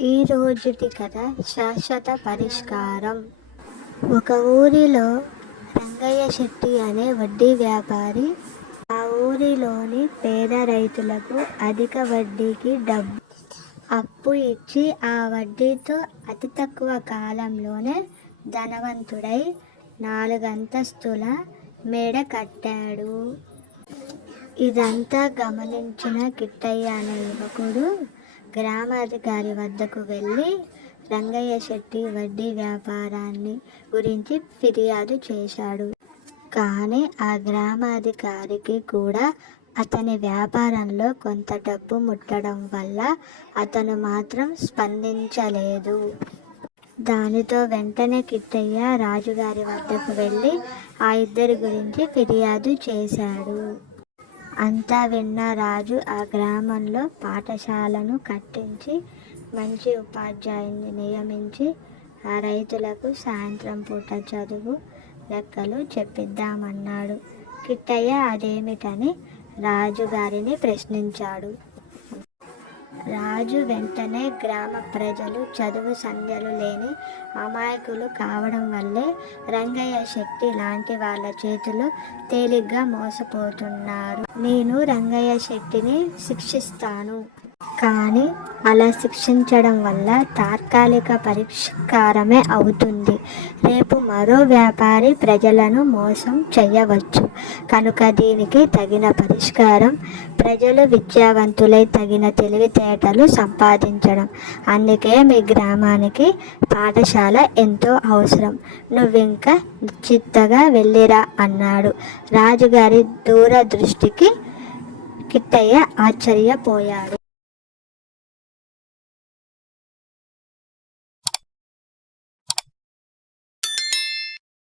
ఈ రోజుటి కథ శాశ్వత పరిష్కారం. ఒక ఊరిలో రంగయ్య శెట్టి అనే వడ్డీ వ్యాపారి ఆ ఊరిలోని పేద రైతులకు అధిక వడ్డీకి డబ్బు అప్పు ఇచ్చి ఆ వడ్డీతో అతి తక్కువ కాలంలోనే ధనవంతుడై నాలుగంతస్తుల మేడ కట్టాడు. ఇదంతా గమనించిన కిట్టయ్య అనే యువకుడు గ్రామాధికారి వద్దకు వెళ్ళి రంగయ్య శెట్టి వడ్డీ వ్యాపారాన్ని గురించి ఫిర్యాదు చేశాడు. కానీ ఆ గ్రామాధికారికి కూడా అతని వ్యాపారంలో కొంత డబ్బు ముట్టడం వల్ల అతను మాత్రం స్పందించలేదు. దానితో వెంటనే కిట్టయ్య రాజుగారి వద్దకు వెళ్ళి ఆ ఇద్దరి గురించి ఫిర్యాదు చేశాడు. అంతా విన్న రాజు ఆ గ్రామంలో పాఠశాలను కట్టించి మంచి ఉపాధ్యాయుని నియమించి ఆ రైతులకు సాయంత్రం పూట చదువు లెక్కలు చెప్పిద్దామన్నాడు. కిట్టయ్య అదేమిటని రాజుగారిని ప్రశ్నించాడు. రాజు వెంటనే గ్రామ ప్రజలు చదువు సంధ్యలు లేని అమాయకులు కావడం వల్లే రంగయ్య శెట్టి లాంటి వాళ్ళ చేతిలో తేలిగ్గా మోసపోతున్నారు. నేను రంగయ్య శెట్టిని శిక్షిస్తాను. కానీ అలా శిక్షించడం వల్ల తాత్కాలిక పరిష్కారమే అవుతుంది. రేపు మరో వ్యాపారి ప్రజలను మోసం చేయవచ్చు. కనుక దీనికి తగిన పరిష్కారం ప్రజలు విద్యావంతులై తగిన తెలివితేటలు సంపాదించడం. అందుకే మీ గ్రామానికి పాఠశాల ఎంతో అవసరం. నువ్వింకా నిశ్చిత్తగా వెళ్ళిరా అన్నాడు. రాజుగారి దూరదృష్టికి కిట్టయ్య ఆశ్చర్యపోయాడు.